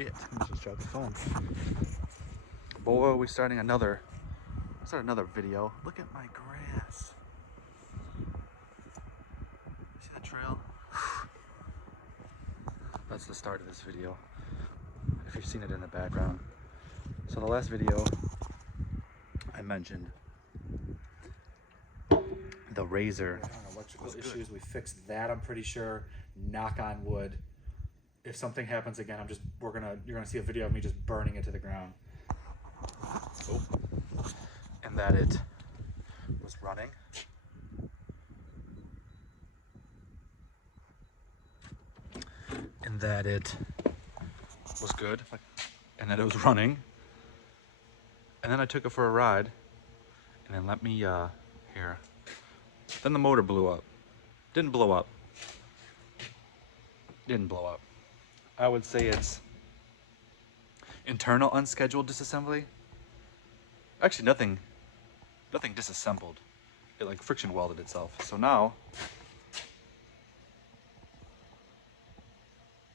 shit. I just dropped the phone. Boy, we're starting another video. Look at my grass. See that trail? That's the start of this video, if you've seen it in the background. So the last video, I mentioned the razor. Electrical issues, we fixed that, I'm pretty sure. Knock on wood. If something happens again, you're gonna see a video of me just burning it to the ground. Oh. And that it was running. And that it was good. And that it was running. And then I took it for a ride. And then let me, here. Then the motor blew up. Didn't blow up. Didn't blow up. I would say it's internal unscheduled disassembly. Actually, nothing disassembled. It like friction welded itself. So now,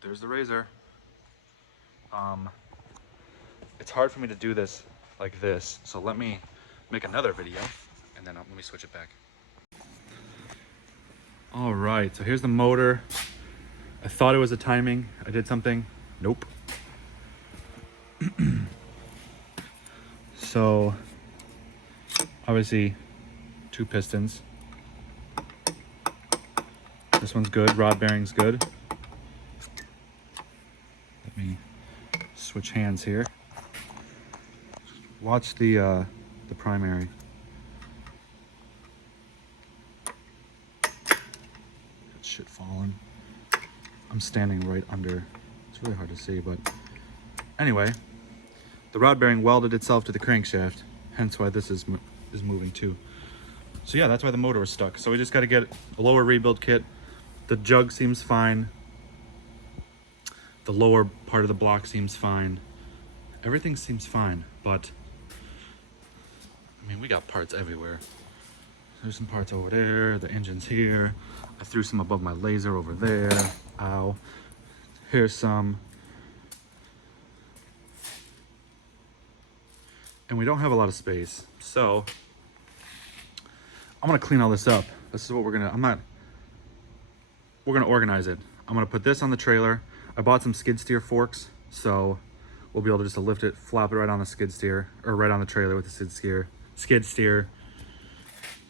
there's the razor. It's hard for me to do this like this. So let me make another video and then let me switch it back. All right, so here's the motor. I thought it was a timing. I did something. Nope. So obviously 2 pistons. This one's good, rod bearing's good. Let me switch hands here. Watch the primary. That shit falling. I'm standing right under. It's really hard to see, but anyway, the rod bearing welded itself to the crankshaft, hence why this is moving too. So yeah, that's why the motor is stuck. So we just got to get a lower rebuild kit. The jug seems fine. The lower part of the block seems fine. Everything seems fine, but I mean, we got parts everywhere. There's some parts over there, the engine's here. I threw some above my laser over there. Ow. Here's some. And we don't have a lot of space. So I'm gonna clean all this up. This is what we're gonna organize it. I'm gonna put this on the trailer. I bought some skid steer forks, so we'll be able to just lift it, flop it right on the skid steer, or right on the trailer with the skid steer.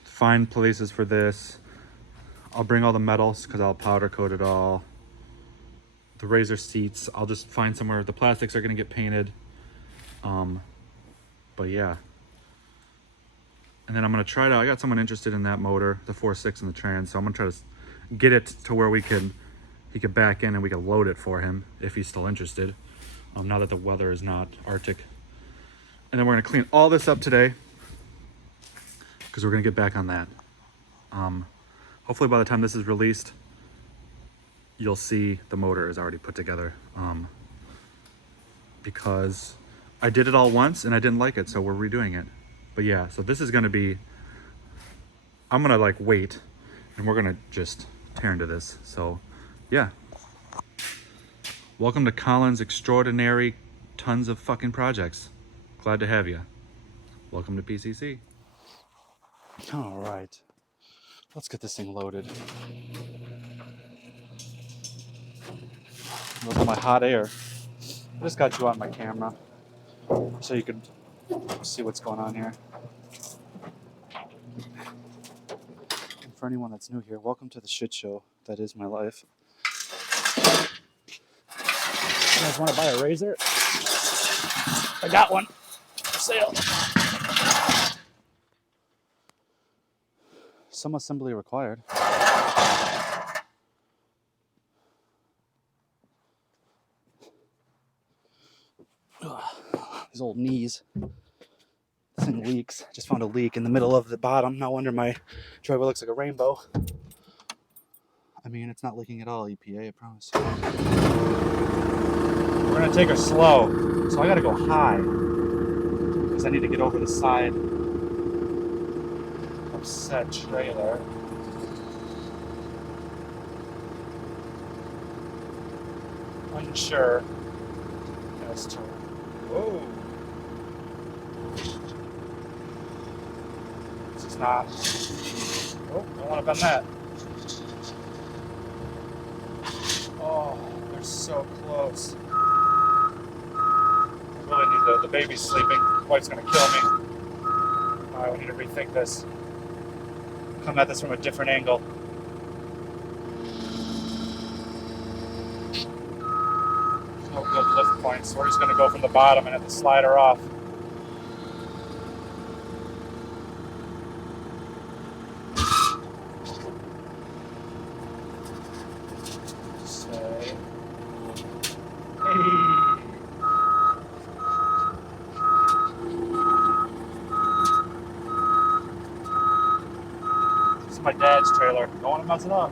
Find places for this. I'll bring all the metals because I'll powder coat it all. The razor seats, I'll just find somewhere. The plastics are gonna get painted. But yeah. And then I'm gonna try to, I got someone interested in that motor, the 4.6 and the trans, so I'm gonna try to get it to where he could back in and we can load it for him if he's still interested. Now that the weather is not Arctic. And then we're gonna clean all this up today because we're gonna get back on that. Hopefully by the time this is released, you'll see the motor is already put together. Because I did it all once and I didn't like it, so we're redoing it. But yeah, so this is gonna be, I'm gonna like wait and we're gonna just tear into this. So yeah. Welcome to Colin's Extraordinary Tons of Fucking Projects. Glad to have you. Welcome to PCC. All right, let's get this thing loaded. Look at my hot air. I just got you on my camera so you could see what's going on here. And for anyone that's new here, welcome to the shit show that is my life. You guys want to buy a razor? I got one for sale. Some assembly required. These old knees. This thing leaks. Just found a leak in the middle of the bottom. No wonder my driveway looks like a rainbow. I mean, it's not leaking at all, EPA, I promise. We're gonna take her slow. So I gotta go high because I need to get over the side of said trailer. Unsure this turn. Whoa. This is not. Oh, don't want to bend that. Oh, they're so close. I really need the baby's sleeping. Wife's gonna kill me. Alright, we need to rethink this. Come at this from a different angle. No good lift points, so we're just gonna go from the bottom and have to slide her off. Say, hey. My dad's trailer. Don't want to mess it up.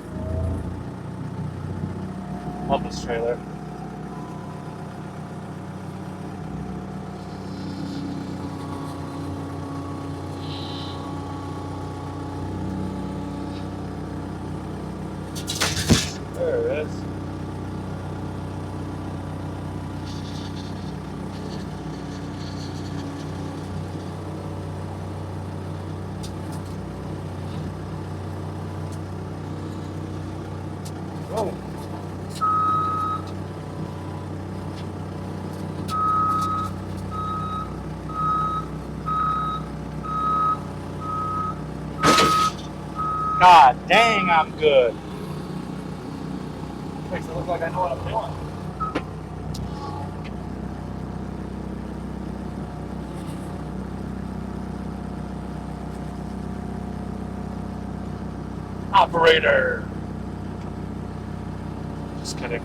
Love this trailer. There it is. Whoa. God dang, I'm good. Makes it look like I know what I'm doing. Operator. Just kidding.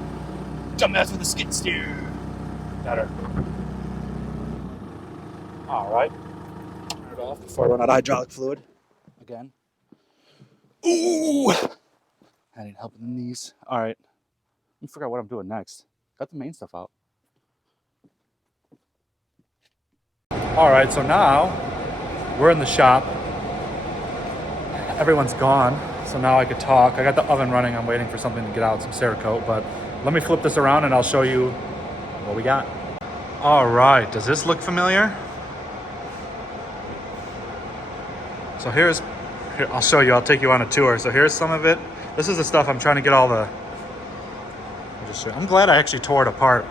Dumbass with a skid steer. Better. Alright. Turn it off before I run out of hydraulic fluid. Again. Ooh! I need help in the knees. Alright. Let me figure out what I'm doing next. Got the main stuff out. Alright, so now we're in the shop. Everyone's gone, so now I could talk. I got the oven running. I'm waiting for something to get out, some Cerakote, but let me flip this around and I'll show you what we got. Alright, does this look familiar? So here, I'll show you, I'll take you on a tour. So here's some of it. This is the stuff I'm trying to get all the, I'm glad I actually tore it apart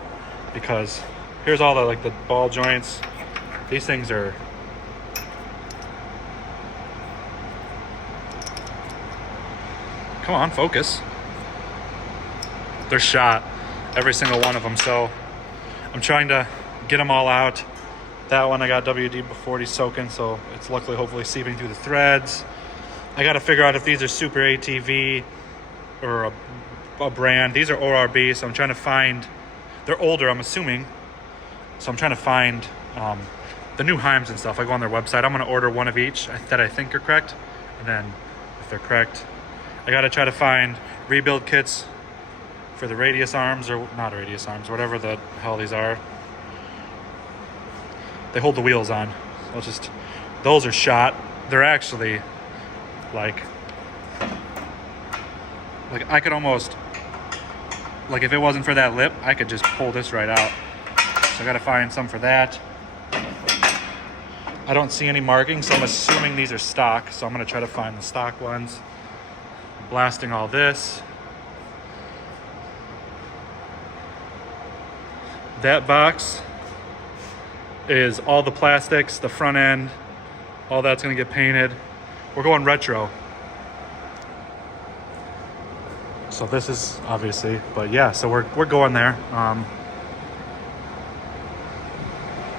because here's all the, like the ball joints. These things are, come on, focus. They're shot, every single one of them. So I'm trying to get them all out. That one I got WD-40 soaking, so it's luckily hopefully seeping through the threads. I got to figure out if these are Super ATV or a brand. These are ORB, so I'm trying to find, they're older, I'm assuming. So I'm trying to find the new Heims and stuff. I go on their website. I'm going to order one of each that I think are correct. And then if they're correct, I got to try to find rebuild kits for the radius arms, or not radius arms, whatever the hell these are. They hold the wheels on. So just, those are shot. They're actually like I could almost, like if it wasn't for that lip, I could just pull this right out. So I gotta find some for that. I don't see any markings, so I'm assuming these are stock. So I'm gonna try to find the stock ones. Blasting all this. That box is all the plastics, the front end, all that's gonna get painted. We're going retro. So this is obviously, but yeah, so we're going there.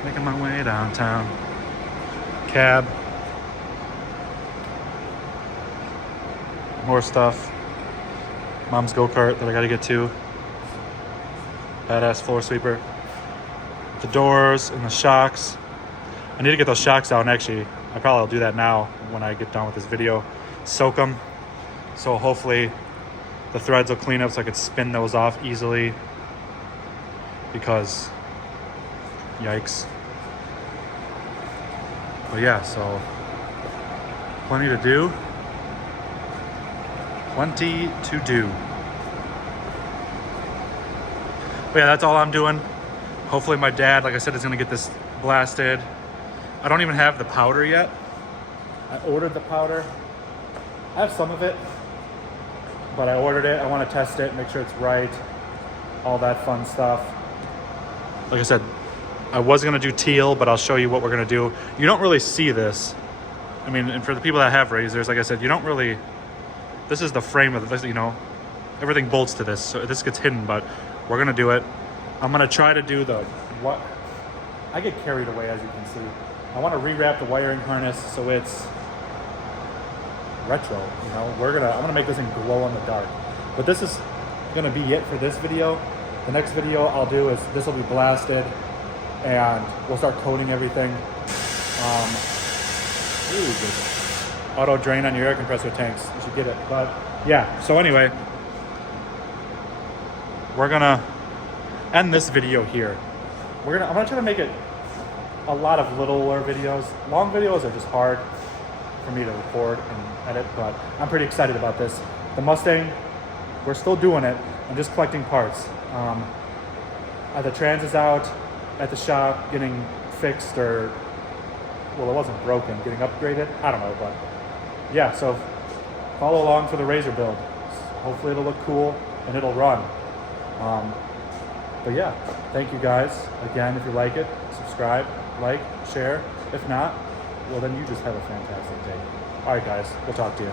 Making my way downtown. Cab. More stuff. Mom's go-kart that I gotta get to. Badass floor sweeper. The doors and the shocks. I need to get those shocks out, and actually I probably will do that now when I get done with this video. Soak them, so hopefully the threads will clean up so I could spin those off easily, because yikes. But yeah, so plenty to do. Plenty to do. But yeah, that's all I'm doing. Hopefully my dad, like I said, is gonna get this blasted. I don't even have the powder yet. I ordered the powder. I have some of it, but I ordered it. I want to test it, make sure it's right, all that fun stuff. Like I said, I was gonna do teal, but I'll show you what we're gonna do. You don't really see this. I mean, and for the people that have razors, like I said, you don't really, this is the frame of this, you know, everything bolts to this, so this gets hidden, but we're gonna do it. I'm gonna try to do what, I get carried away, as you can see. I wanna rewrap the wiring harness so it's retro, you know. I'm gonna make this thing glow in the dark. But this is gonna be it for this video. The next video I'll do is, this will be blasted, and we'll start coating everything. Auto drain on your air compressor tanks. You should get it. But yeah, so anyway, we're gonna end this video here. I'm gonna try to make it a lot of littler videos. Long videos are just hard for me to record and edit, but I'm pretty excited about this. The Mustang, we're still doing it. I'm just collecting parts. The trans is out at the shop getting fixed, or, well, it wasn't broken, getting upgraded. I don't know, but yeah, so follow along for the Razor build. Hopefully it'll look cool and it'll run. But yeah, thank you guys. Again, if you like it, subscribe, like, share. If not, well, then you just have a fantastic day. All right, guys, we'll talk to you.